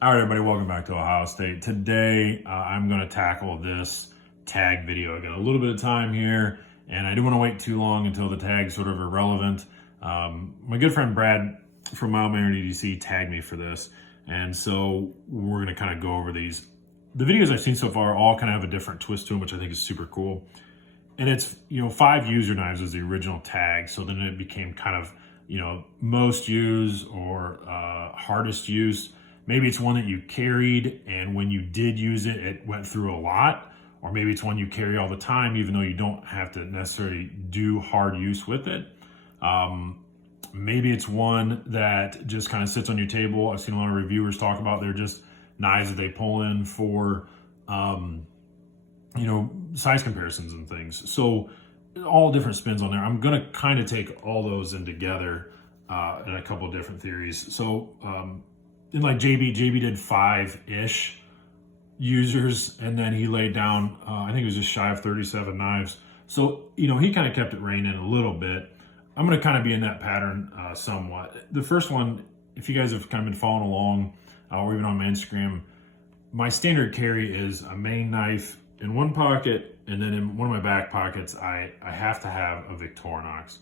All right, everybody, welcome back to Ohio State. Today, I'm going to tackle this tag video. I got a little bit of time here, and I didn't want to wait too long until the tag's sort of irrelevant. My good friend Brad from Mile Mayor EDC tagged me for this, and so we're going to kind of go over these. The videos I've seen so far all kind of have a different twist to them, which I think is super cool. And it's, 5 user knives was the original tag, so then it became kind of, most used or hardest use. Maybe it's one that you carried, and when you did use it, it went through a lot. Or maybe it's one you carry all the time, even though you don't have to necessarily do hard use with it. Maybe it's one that just kind of sits on your table. I've seen a lot of reviewers talk about they're just knives that they pull in for, size comparisons and things. So all different spins on there. I'm going to kind of take all those in together in a couple of different theories. So, in like JB did 5-ish users, and then he laid down, I think it was just shy of 37 knives. So, he kind of kept it reined in a little bit. I'm going to kind of be in that pattern somewhat. The first one, if you guys have kind of been following along, or even on my Instagram, my standard carry is a main knife in one pocket, and then in one of my back pockets, I have to have a Victorinox.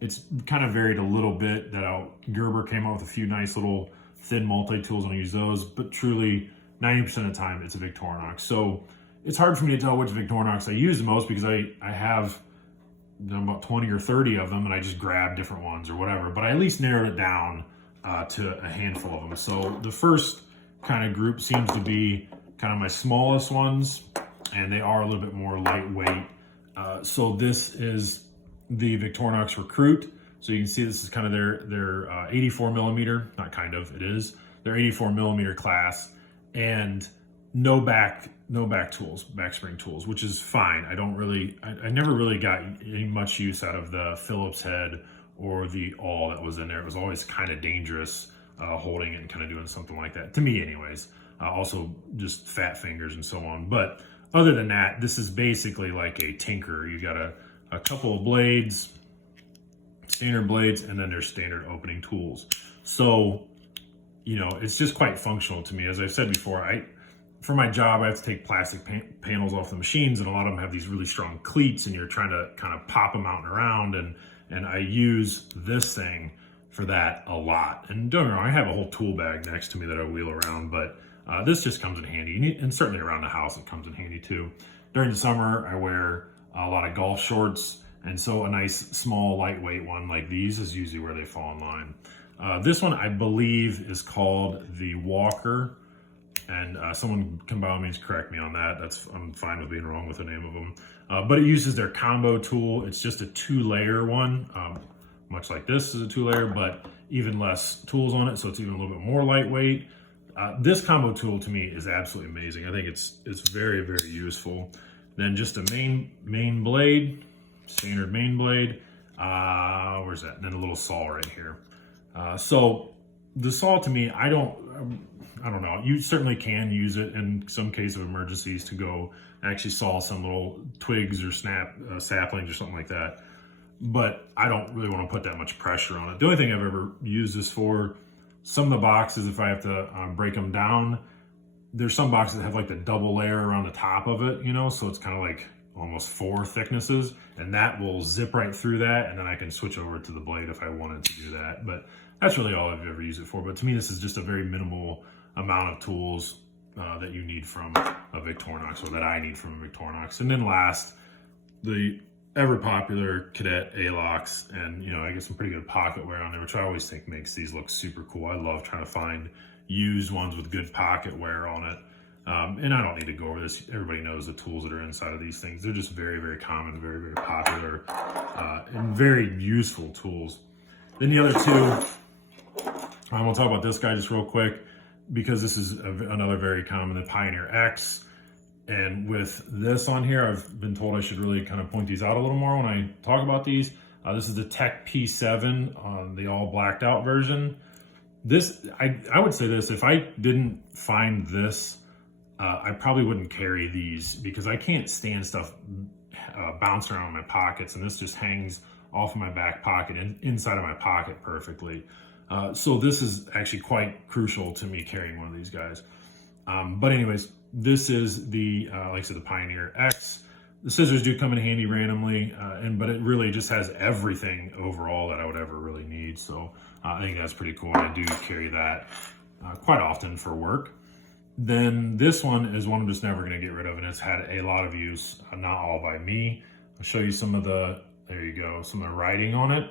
It's kind of varied a little bit. Gerber came out with a few nice little thin multi-tools, and I use those, but truly 90% of the time it's a Victorinox. So it's hard for me to tell which Victorinox I use the most because I have about 20 or 30 of them, and I just grab different ones or whatever, but I at least narrowed it down to a handful of them. So the first kind of group seems to be kind of my smallest ones, and they are a little bit more lightweight. So this is the Victorinox Recruit. So you can see this is kind of their 84 millimeter, not kind of, it is their 84 millimeter class, and no back tools, back spring tools, which is fine. I never really got any much use out of the Phillips head or the awl that was in there. It was always kind of dangerous holding it and kind of doing something like that, to me anyways. Also just fat fingers and so on. But other than that, this is basically like a tinker. You got a couple of blades, standard blades, and then there's standard opening tools. So, it's just quite functional to me. As I've said before, for my job, I have to take plastic panels off the machines, and a lot of them have these really strong cleats, and you're trying to kind of pop them out and around, and I use this thing for that a lot. And don't get me wrong, I have a whole tool bag next to me that I wheel around, but this just comes in handy, and certainly around the house it comes in handy too. During the summer, I wear a lot of golf shorts, and so a nice small lightweight one like these is usually where they fall in line. This one I believe is called the Walker, and someone can by all means correct me on that. I'm fine with being wrong with the name of them. But it uses their combo tool. It's just a 2-layer one, much like this is a 2-layer, but even less tools on it, so it's even a little bit more lightweight. This combo tool to me is absolutely amazing. I think it's very, very useful. Then just a main blade, standard main blade. Where's that? And then a little saw right here. So the saw to me, I don't know. You certainly can use it in some case of emergencies to go actually saw some little twigs or saplings or something like that. But I don't really want to put that much pressure on it. The only thing I've ever used this for, some of the boxes, if I have to break them down, there's some boxes that have like the double layer around the top of it, so it's kind of like almost 4 thicknesses, and that will zip right through that, and then I can switch over to the blade if I wanted to do that. But that's really all I've ever used it for. But to me, this is just a very minimal amount of tools that you need from a Victorinox, or that I need from a Victorinox. And then last, the ever popular Cadet A-locks, and I get some pretty good pocket wear on there, which I always think makes these look super cool. I love trying to find used ones with good pocket wear on it. And I don't need to go over this. Everybody knows the tools that are inside of these things. They're just very, very common, very, very popular, and very useful tools. Then the other two, we'll talk about this guy just real quick, because this is another very common, the Pioneer X. And with this on here, I've been told I should really kind of point these out a little more when I talk about these. This is the Tech P7 on the all blacked out version. This, I would say this, if I didn't find this, I probably wouldn't carry these, because I can't stand stuff bouncing around in my pockets, and this just hangs off of my back pocket and inside of my pocket perfectly. So this is actually quite crucial to me carrying one of these guys. But anyways, this is the, like I said, the Pioneer X. The scissors do come in handy randomly, but it really just has everything overall that I would ever really need. So I think that's pretty cool. I do carry that quite often for work. Then this one is one I'm just never going to get rid of, and it's had a lot of use, not all by me. I'll show you some of the, there you go, some of the writing on it.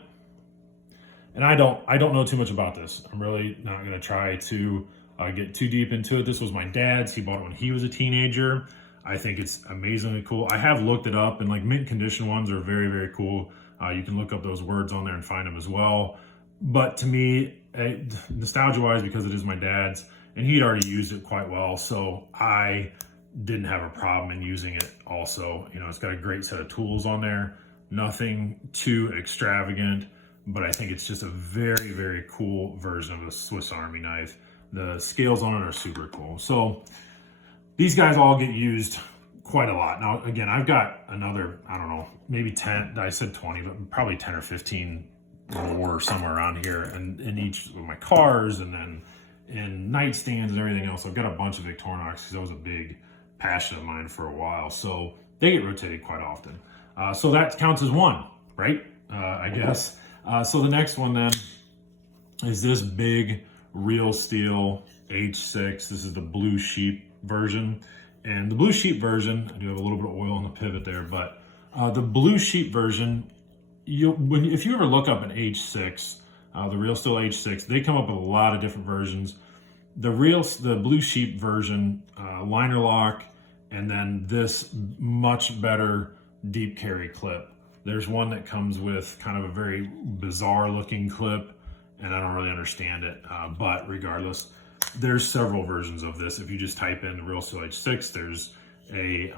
And I don't know too much about this. I'm really not going to try to get too deep into it. This was my dad's. He bought it when he was a teenager. I think it's amazingly cool. I have looked it up, and like mint condition ones are very, very cool. You can look up those words on there and find them as well. But to me, nostalgia-wise, because it is my dad's, and he'd already used it quite well, so I didn't have a problem in using it also. You know, it's got a great set of tools on there. Nothing too extravagant, but I think it's just a very, very cool version of a Swiss Army knife. The scales on it are super cool. So these guys all get used quite a lot. Now, again, I've got another, I don't know, maybe 10, I said 20, but probably 10 or 15 more somewhere around here, and in each of my cars, and then in nightstands and everything else. I've got a bunch of Victorinox because that was a big passion of mine for a while. So they get rotated quite often. So that counts as one, right? I guess. So the next one then is this big real steel H6. This is the Blue Sheep version. And the Blue Sheep version, I do have a little bit of oil on the pivot there, but the Blue Sheep version, if you ever look up an H6, the real steel H6, they come up with a lot of different versions. The Blue Sheep version, liner lock, and then this much better deep carry clip. There's one that comes with kind of a very bizarre looking clip, and I don't really understand it, but regardless, there's several versions of this. If you just type in real steel H6, there's a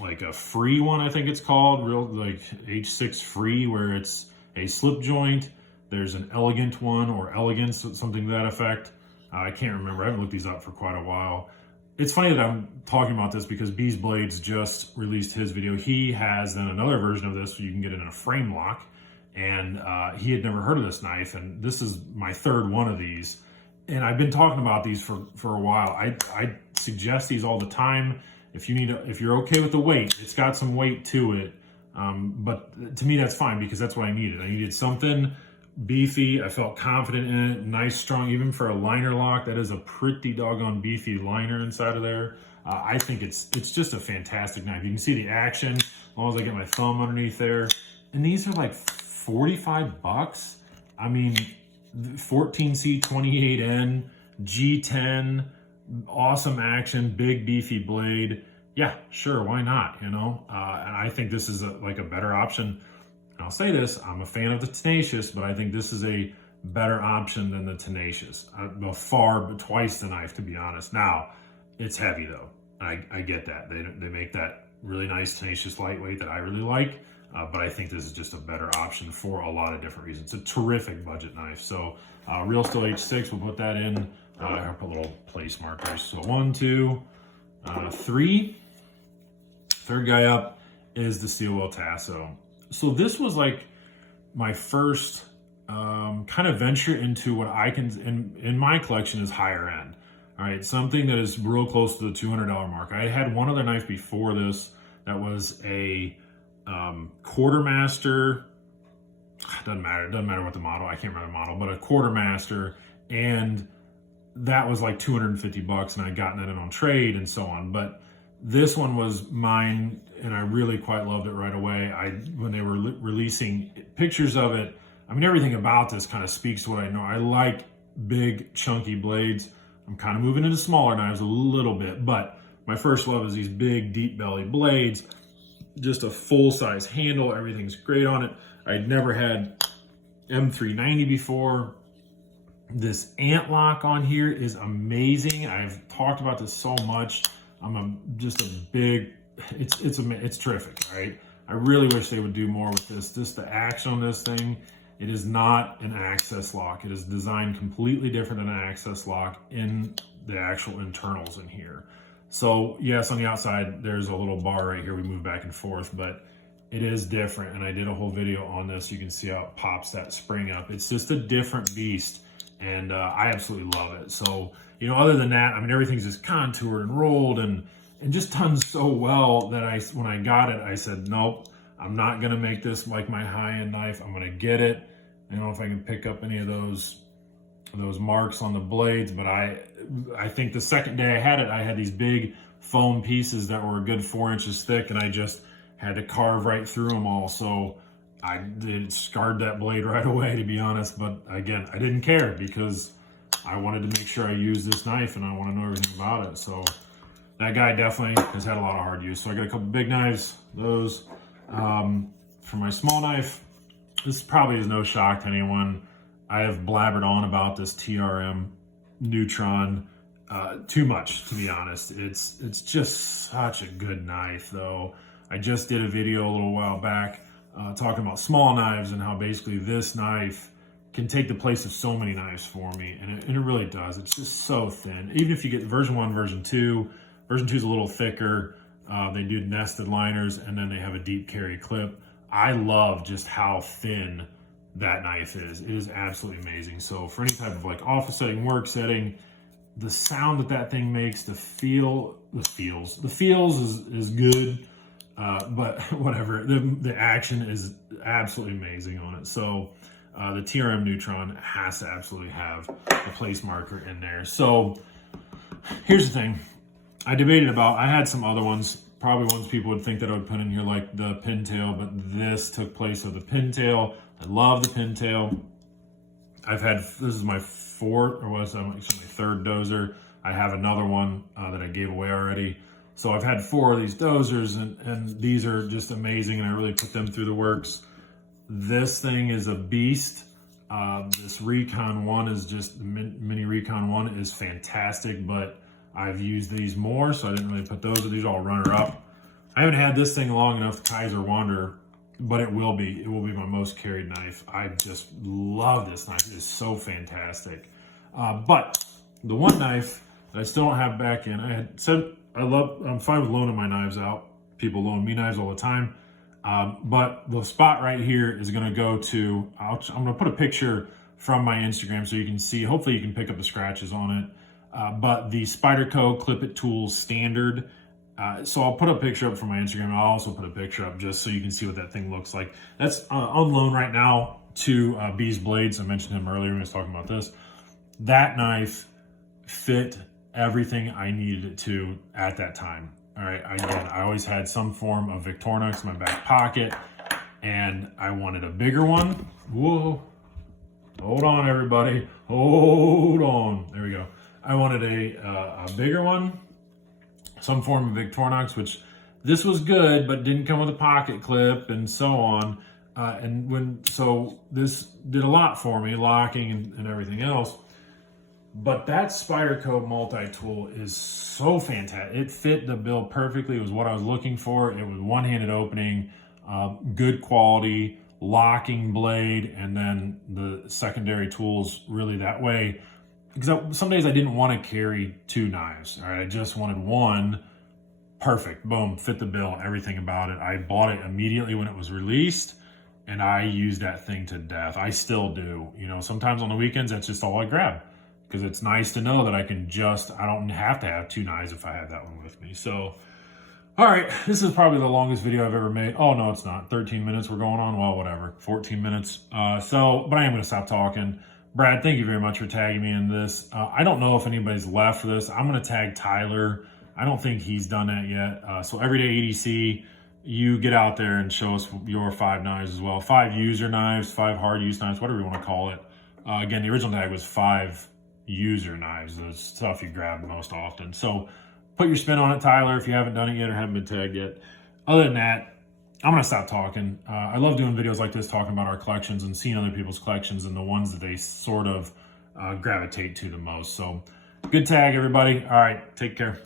like a free one, I think it's called, real like H6 free, where it's a slip joint. There's an elegant one, or elegance, something to that effect. I can't remember. I haven't looked these up for quite a while. It's funny that I'm talking about this because Bees Blades just released his video. He has then another version of this, so you can get it in a frame lock. And he had never heard of this knife, and this is my third one of these. And I've been talking about these for a while. I suggest these all the time. If you're okay with the weight, it's got some weight to it. But to me, that's fine, because that's what I needed. I needed something beefy. I felt confident in it, nice, strong, even for a liner lock. That is a pretty doggone beefy liner inside of there. I think it's just a fantastic knife. You can see the action as long as I get my thumb underneath there. And these are like 45 bucks. I mean, 14C28N, G10, awesome action, big beefy blade. Yeah, sure, why not, you know? And I think this is like a better option. And I'll say this, I'm a fan of the Tenacious, but I think this is a better option than the Tenacious. Twice the knife, to be honest. Now, it's heavy though. I get that. They make that really nice Tenacious lightweight that I really like, but I think this is just a better option for a lot of different reasons. It's a terrific budget knife. So Real Steel H6, we'll put that in. I'll put little place markers. So 1, 2, 3. Third guy up is the Steel Wheel Tasso. So this was like my first kind of venture into what I can, in my collection, is higher end. All right, something that is real close to the $200 mark. I had one other knife before this that was a Quartermaster. Doesn't matter what the model. I can't remember the model, but a Quartermaster, and that was like 250 bucks, and I'd gotten it in on trade and so on. But this one was mine, and I really quite loved it right away. When they were releasing pictures of it, I mean, everything about this kind of speaks to what I know. I like big, chunky blades. I'm kind of moving into smaller knives a little bit, but my first love is these big, deep belly blades. Just a full-size handle. Everything's great on it. I'd never had M390 before. This ant lock on here is amazing. I've talked about this so much. It's terrific, all right? I really wish they would do more with this. Just the action on this thing, it is not an access lock. It is designed completely different than an access lock in the actual internals in here. So yes, on the outside, there's a little bar right here. We move back and forth, but it is different. And I did a whole video on this. You can see how it pops that spring up. It's just a different beast. And I absolutely love it. So, you know, other than that, I mean, everything's just contoured and rolled and just done so well that when I got it, I said, nope, I'm not going to make this like my high-end knife. I'm going to get it. I don't know if I can pick up any of those marks on the blades, but I think the second day I had these big foam pieces that were a good 4 inches thick, and I just had to carve right through them all. So it scarred that blade right away, to be honest. But again, I didn't care because I wanted to make sure I used this knife and I want to know everything about it. So that guy definitely has had a lot of hard use. So I got a couple big knives, those. For my small knife, this probably is no shock to anyone. I have blabbered on about this TRM Neutron too much, to be honest. It's just such a good knife, though. I just did a video a little while back talking about small knives and how basically this knife can take the place of so many knives for me, and it really does. It's just so thin. Even if you get version 1, version 2, version 2 is a little thicker. They do nested liners, and then they have a deep carry clip. I love just how thin that knife is. It is absolutely amazing. So for any type of like office setting, work setting, the sound that thing makes, the feels is good. But whatever, the action is absolutely amazing on it. So the TRM Neutron has to absolutely have a place marker in there. So here's the thing. I had some other ones, probably ones people would think that I would put in here, like the pintail, but this took place of the pintail. I love the pintail. This is my third dozer. I have another one that I gave away already. So I've had 4 of these dozers, and these are just amazing, and I really put them through the works. This thing is a beast. This Recon 1 is just, Mini Recon 1 is fantastic, but I've used these more, so I didn't really put those. These are all runner-up. I haven't had this thing long enough, Kaiser Wanderer, but it will be my most carried knife. I just love this knife. It is so fantastic. But the one knife that I still don't have back in, I had said I'm fine with loaning my knives out. People loan me knives all the time. But the spot right here is going to go to, I'm going to put a picture from my Instagram so you can see, hopefully you can pick up the scratches on it. But the Spyderco Clip It Tools Standard. So I'll put a picture up from my Instagram. I'll also put a picture up just so you can see what that thing looks like. That's on loan right now to Bees Blades. I mentioned him earlier when I was talking about this. That knife fit everything I needed it to at that time. All right, I always had some form of Victorinox in my back pocket, and I wanted a bigger one. Whoa, hold on, everybody, hold on. There we go. I wanted a bigger one, some form of Victorinox, which this was good, but didn't come with a pocket clip and so on. So this did a lot for me, locking and everything else. But that Spyderco multi-tool is so fantastic. It fit the bill perfectly. It was what I was looking for. It was one-handed opening, good quality, locking blade, and then the secondary tools really that way. Because some days I didn't want to carry 2 knives. All right, I just wanted one. Perfect, boom, fit the bill, everything about it. I bought it immediately when it was released, and I used that thing to death. I still do. You know, sometimes on the weekends, that's just all I grab. Because it's nice to know that I don't have to have 2 knives if I have that one with me. So, all right, this is probably the longest video I've ever made. Oh, no, it's not. 13 minutes we're going on. Well, whatever, 14 minutes. But I am going to stop talking. Brad, thank you very much for tagging me in this. I don't know if anybody's left for this. I'm going to tag Tyler. I don't think he's done that yet. So Everyday EDC, you get out there and show us your 5 knives as well. 5 user knives, 5 hard use knives, whatever you want to call it. Again, the original tag was 5 user knives, the stuff you grab most often. So put your spin on it, Tyler, if you haven't done it yet or haven't been tagged yet. Other than that, I'm going to stop talking. I love doing videos like this, talking about our collections and seeing other people's collections and the ones that they sort of gravitate to the most. So good tag, everybody. All right, take care.